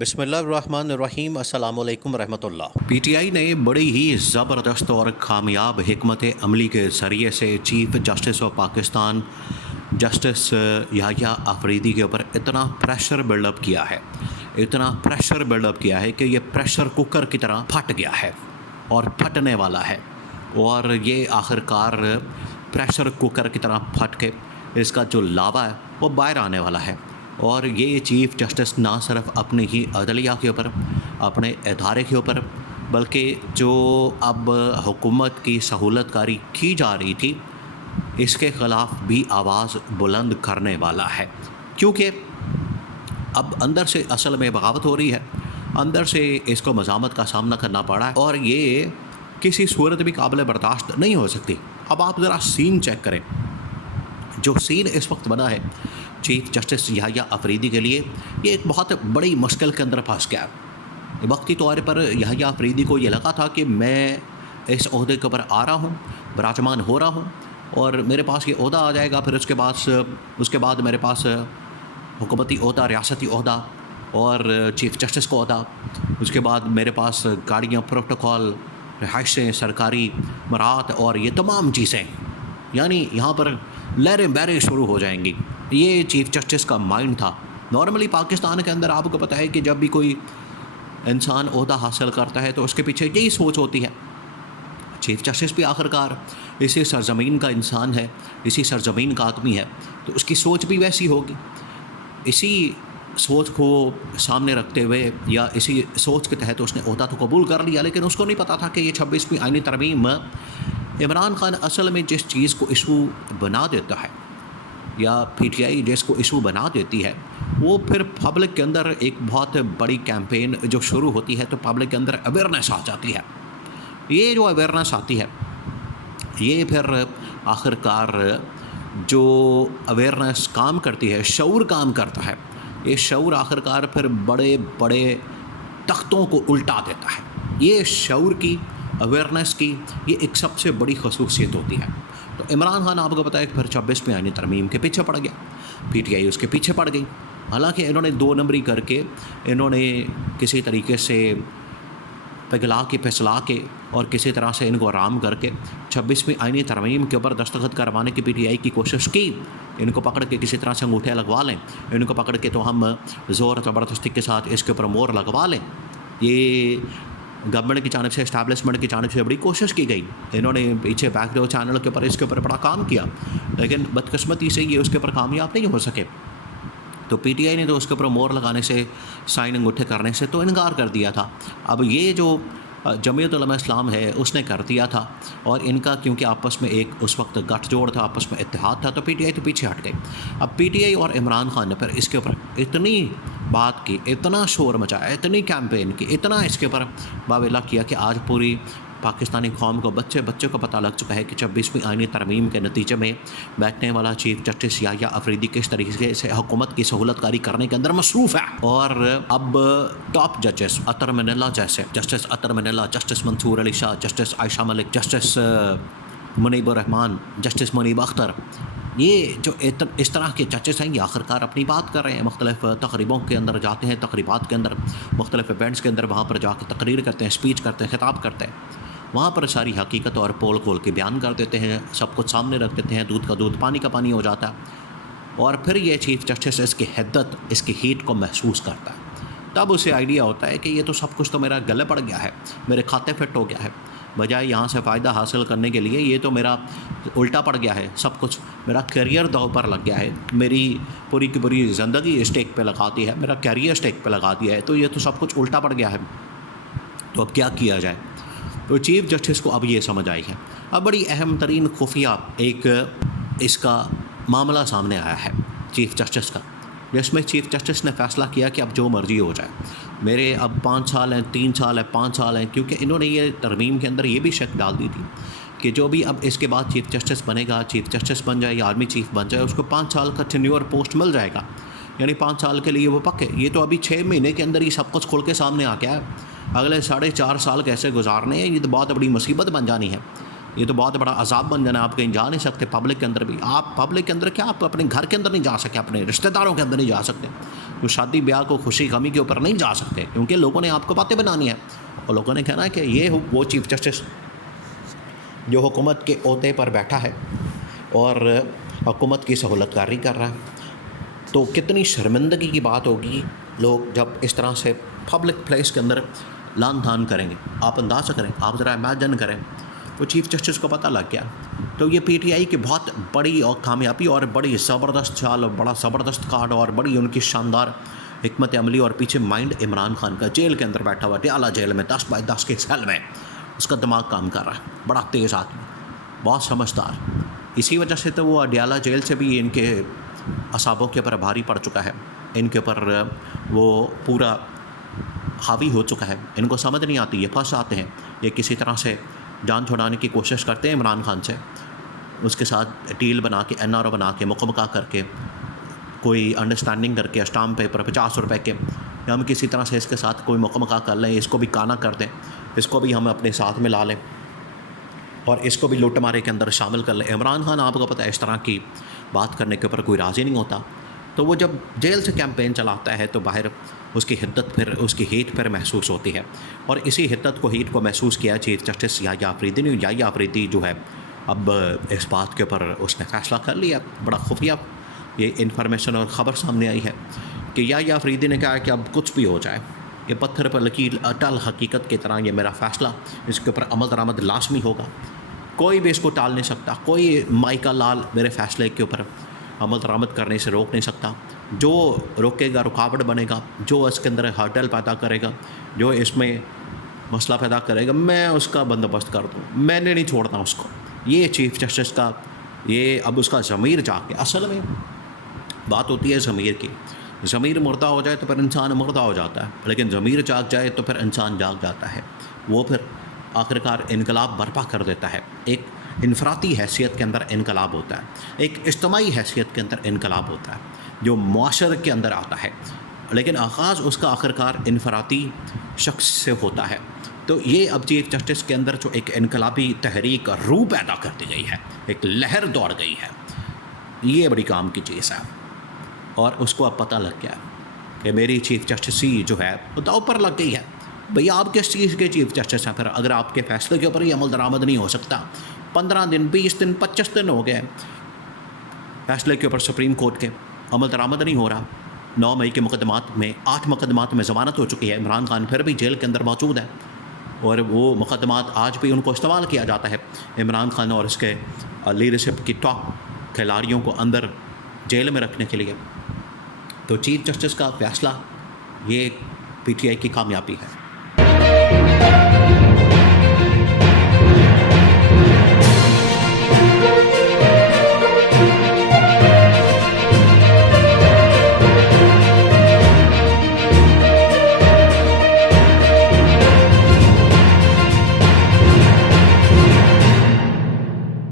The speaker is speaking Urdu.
بسم اللہ الرحمن الرحیم۔ السلام علیکم ورحمۃ اللہ۔ پی ٹی آئی نے بڑی ہی زبردست اور کامیاب حکمت عملی کے ذریعے سے chief justice of Pakistan justice Yahya Afridi کے اوپر اتنا پریشر بلڈ اپ کیا ہے کہ یہ پریشر کوکر کی طرح پھٹ گیا ہے اور پھٹنے والا ہے، اور یہ آخر کار پریشر کوکر کی طرح پھٹ کے اس کا جو لاوا ہے وہ باہر آنے والا ہے۔ اور یہ چیف جسٹس نہ صرف اپنی ہی عدلیہ کے اوپر، اپنے ادارے کے اوپر، بلکہ جو اب حکومت کی سہولت کاری کی جا رہی تھی اس کے خلاف بھی آواز بلند کرنے والا ہے، کیونکہ اب اندر سے اصل میں بغاوت ہو رہی ہے، اندر سے اس کو مزاحمت کا سامنا کرنا پڑا ہے، اور یہ کسی صورت بھی قابل برداشت نہیں ہو سکتی۔ اب آپ ذرا سین چیک کریں، جو سین اس وقت بنا ہے چیف جسٹس یحییٰ آفریدی کے لیے، یہ ایک بہت بڑی مشکل کے اندر پھنس گیا ہے۔ وقتی طور پر یحییٰ آفریدی کو یہ لگا تھا کہ میں اس عہدے کے اوپر آ رہا ہوں، براجمان ہو رہا ہوں، اور میرے پاس یہ عہدہ آ جائے گا، پھر اس کے بعد میرے پاس حکومتی عہدہ، ریاستی عہدہ اور چیف جسٹس کا عہدہ، اس کے بعد میرے پاس گاڑیاں، پروٹوکول، رہائشیں، سرکاری مراحت اور یہ تمام چیزیں، یعنی یہاں پر لہریں بہریں شروع ہو جائیں گی۔ یہ چیف جسٹس کا مائنڈ تھا۔ نارملی پاکستان کے اندر آپ کو پتہ ہے کہ جب بھی کوئی انسان عہدہ حاصل کرتا ہے تو اس کے پیچھے یہی سوچ ہوتی ہے۔ چیف جسٹس بھی آخر کار اسی سرزمین کا انسان ہے، اسی سرزمین کا آدمی ہے، تو اس کی سوچ بھی ویسی ہوگی۔ اسی سوچ کو سامنے رکھتے ہوئے یا اسی سوچ کے تحت اس نے عہدہ تو قبول کر لیا، لیکن اس کو نہیں پتہ تھا کہ یہ 26ویں آئینی ترمیم عمران خان اصل میں جس چیز کو ایشو بنا دیتا ہے، یا پی ٹی آئی جس کو ایشو بنا دیتی ہے، وہ پھر پبلک کے اندر ایک بہت بڑی کیمپین جو شروع ہوتی ہے تو پبلک کے اندر اویئرنیس آ جاتی ہے۔ یہ جو اویئرنیس آتی ہے، یہ پھر آخر کار جو اویئرنیس کام کرتی ہے، شعور کام کرتا ہے، یہ شعور آخر کار پھر بڑے بڑے تختوں کو الٹا دیتا ہے۔ یہ شعور کی، اویئرنیس کی یہ ایک سب سے بڑی خصوصیت ہوتی ہے۔ تو عمران خان آپ کو پتہ ہے کہ پھر 26ویں آئینی ترمیم کے پیچھے پڑ گیا، پی ٹی آئی اس کے پیچھے پڑ گئی، حالانکہ انہوں نے 2 نمبری کر کے، انہوں نے کسی طریقے سے پگھلا کے پھسلا کے اور کسی طرح سے ان کو آرام کر کے 26ویں آئینی ترمیم کے اوپر دستخط کروانے کی پی ٹی آئی کی کوشش کی۔ ان کو پکڑ کے کسی طرح سے انگوٹھے لگوا لیں، ان کو پکڑ کے تو ہم زور زبردستی کے ساتھ اس کے اوپر مور لگوا لیں۔ یہ گورنمنٹ کی جانب سے، اسٹیبلشمنٹ کی جانب سے بڑی کوشش کی گئی، انہوں نے پیچھے بیک ڈور چینل کے اوپر اس کے اوپر بڑا کام کیا، لیکن بدقسمتی سے یہ اس کے اوپر کامیاب نہیں ہو سکے۔ تو پی ٹی آئی نے تو اس کے اوپر مور لگانے سے، سائن انگوٹھے کرنے سے تو انکار کر دیا تھا۔ اب یہ جو جمعیت علماء اسلام ہے اس نے کر دیا تھا، اور ان کا کیونکہ آپس میں ایک اس وقت گٹھ جوڑ تھا، آپس میں اتحاد تھا، تو پی ٹی آئی تو پیچھے ہٹ گئی۔ اب پی ٹی آئی اور عمران خان نے پھر اس کے اوپر اتنی بات کی، اتنا شور مچایا، اتنی کیمپین کی، اتنا اس کے اوپر باویلا کیا کہ آج پوری پاکستانی قوم کو، بچے کو پتہ لگ چکا ہے کہ 26ویں آئینی ترمیم کے نتیجے میں بیٹھنے والا چیف جسٹس یحییٰ آفریدی کس طریقے سے حکومت کی سہولت کاری کرنے کے اندر مصروف ہے۔ اور اب ٹاپ ججز اطہر من اللہ جیسے جسٹس اطہر من اللہ، جسٹس منصور علی شاہ، جسٹس عائشہ ملک، جسٹس منیب الرحمان، جسٹس منیب اختر، یہ جو اس طرح کے ججز ہیں، یہ آخر کار اپنی بات کر رہے ہیں، مختلف تقریبوں کے اندر جاتے ہیں، تقریبات کے اندر، مختلف ایونٹس کے اندر، وہاں پر جا کے تقریر کرتے ہیں، اسپیچ کرتے ہیں، خطاب کرتے ہیں، وہاں پر ساری حقیقت اور پول کھول کے بیان کر دیتے ہیں، سب کچھ سامنے رکھ دیتے ہیں، دودھ کا دودھ پانی کا پانی ہو جاتا ہے، اور پھر یہ چیف جسٹس اس کی حدت، اس کی ہیٹ کو محسوس کرتا ہے۔ تب اسے آئیڈیا ہوتا ہے کہ یہ تو سب کچھ تو میرا گلے پڑ گیا ہے، میرے کھاتے فٹ ہو گیا ہے، بجائے یہاں سے فائدہ حاصل کرنے کے لیے یہ تو میرا الٹا پڑ گیا ہے، سب کچھ میرا کیریئر داؤ پر لگ گیا ہے، میری پوری کی پوری زندگی اسٹیک پہ لگا دی ہے، میرا کیریئر اسٹیک پہ لگا دیا ہے، تو یہ تو سب کچھ الٹا پڑ گیا ہے، تو اب کیا کیا جائے؟ تو چیف جسٹس کو اب یہ سمجھ آئی ہے۔ اب بڑی اہم ترین خفیہ ایک اس کا معاملہ سامنے آیا ہے چیف جسٹس کا، جس میں چیف جسٹس نے فیصلہ کیا کہ اب جو مرضی ہو جائے، میرے اب 5 سال ہیں، 3 سال ہیں، 5 سال ہیں، کیونکہ انہوں نے یہ ترمیم کے اندر یہ بھی شک ڈال دی تھی کہ جو بھی اب اس کے بعد چیف جسٹس بنے گا، چیف جسٹس بن جائے یا آرمی چیف بن جائے، اس کو 5 سال کا ٹینیور پوسٹ مل جائے گا، یعنی 5 سال کے لیے وہ پکے۔ یہ تو ابھی 6 مہینے کے اندر ہی سب کچھ کھل کے سامنے آ گیا ہے، اگلے 4.5 سال کیسے گزارنے ہیں، یہ تو بہت بڑی مصیبت بن جانی ہے۔ یہ تو بہت بڑا عذاب بن جانا. آپ کہیں جا نہیں سکتے پبلک کے اندر بھی. آپ پبلک کے اندر کیا آپ اپنے گھر کے اندر نہیں جا سکتے, اپنے رشتہ داروں کے اندر نہیں جا سکتے, تو شادی بیاہ کو خوشی غمی کے اوپر نہیں جا سکتے, کیونکہ لوگوں نے آپ کو باتیں بنانی ہے. اور لوگوں نے کہنا ہے کہ یہ وہ چیف جسٹس جو حکومت کے عہدے پر بیٹھا ہے اور حکومت کی سہولت کاری کر رہا ہے. تو کتنی شرمندگی کی بات ہوگی لوگ جب اس طرح سے پبلک پلیس کے اندر لان تان کریں گے. آپ اندازہ کریں, آپ ذرا امیجن کریں, تو چیف جسٹس کو پتہ لگ گیا. تو یہ پی ٹی آئی کی بہت بڑی اور کامیابی اور بڑی زبردست چال اور بڑا زبردست کارڈ اور بڑی ان کی شاندار حکمت عملی, اور پیچھے مائنڈ عمران خان کا جیل کے اندر بیٹھا ہوا, ڈیالہ جیل میں 10x10 کے سیل میں, اس کا دماغ کام کر رہا ہے. بڑا تیز آدمی, بہت سمجھدار. اسی وجہ سے تو وہ ڈیالہ جیل سے بھی ان کے اعصابوں کے اوپر بھاری پڑ چکا ہے, ان کے اوپر وہ پورا حاوی ہو چکا ہے. ان کو سمجھ نہیں آتی, یہ پھنس آتے ہیں. یہ کسی طرح سے جان چھڑانے کی کوشش کرتے ہیں عمران خان سے, اس کے ساتھ ڈیل بنا کے, این آر او بنا کے, مکمکہ کر کے, کوئی انڈرسٹینڈنگ کر کے, اسٹامپ پیپر 50 روپے کے, ہم کسی طرح سے اس کے ساتھ کوئی مکمکہ کر لیں, اس کو بھی کانا کر دیں, اس کو بھی ہم اپنے ساتھ میں لا لیں اور اس کو بھی لوٹ مارے کے اندر شامل کر لیں. عمران خان آپ کو پتہ ہے اس طرح کی بات کرنے کے اوپر کوئی راضی نہیں ہوتا. تو وہ جب جیل سے کیمپین چلاتا ہے تو باہر اس کی حدت پھر اس کی ہیٹ پھر محسوس ہوتی ہے, اور اسی حدت کو ہیٹ کو محسوس کیا چیف جسٹس یحییٰ آفریدی نے. یحییٰ آفریدی جو ہے اب اس بات کے اوپر اس نے فیصلہ کر لیا. بڑا خفیہ یہ انفارمیشن اور خبر سامنے آئی ہے کہ یحییٰ آفریدی نے کہا کہ اب کچھ بھی ہو جائے, یہ پتھر پر لکیر اٹل حقیقت کی طرح یہ میرا فیصلہ, اس کے اوپر عمل درآمد لازمی ہوگا. کوئی بھی اس کو ٹال نہیں سکتا, کوئی مائیکا لال میرے فیصلے کے اوپر عمل درآمد کرنے سے روک نہیں سکتا. جو روکے گا رکاوٹ بنے گا, جو اس کے اندر ہرڈل پیدا کرے گا, جو اس میں مسئلہ پیدا کرے گا, میں اس کا بندوبست کر دوں, میں نے نہیں چھوڑنا اس کو. یہ چیف جسٹس کا یہ اب اس کا ضمیر جاگ کے, اصل میں بات ہوتی ہے ضمیر کی. ضمیر مردہ ہو جائے تو پھر انسان مردہ ہو جاتا ہے, لیکن ضمیر جاگ جائے تو پھر انسان جاگ جاتا ہے. وہ پھر آخرکار انقلاب برپا کر دیتا ہے. ایک انفرادی حیثیت کے اندر انقلاب ہوتا ہے, ایک اجتماعی حیثیت کے اندر انقلاب ہوتا ہے جو معاشرے کے اندر آتا ہے, لیکن آغاز اس کا آخرکار انفرادی شخص سے ہوتا ہے. تو یہ اب چیف جسٹس کے اندر جو ایک انقلابی تحریک روح پیدا کر دی گئی ہے, ایک لہر دوڑ گئی ہے, یہ بڑی کام کی چیز ہے. اور اس کو اب پتہ لگ گیا کہ میری چیف جسٹسی جو ہے وہ داؤ پر لگ گئی ہے. بھئی آپ کس چیز کے چیف جسٹس ہیں پھر, اگر آپ کے فیصلے کے اوپر ہی عمل درآمد نہیں ہو سکتا؟ 15 دن 20 دن 25 دن ہو گئے فیصلے کے اوپر سپریم کورٹ کے, عمل درآمد نہیں ہو رہا. 9 مئی کے مقدمات میں 8 مقدمات میں ضمانت ہو چکی ہے. عمران خان پھر بھی جیل کے اندر موجود ہے, اور وہ مقدمات آج بھی ان کو استعمال کیا جاتا ہے عمران خان اور اس کے لیڈرشپ کی ٹاپ کھلاڑیوں کو اندر جیل میں رکھنے کے لیے. تو چیف جسٹس کا فیصلہ یہ پی ٹی آئی کی کامیابی ہے.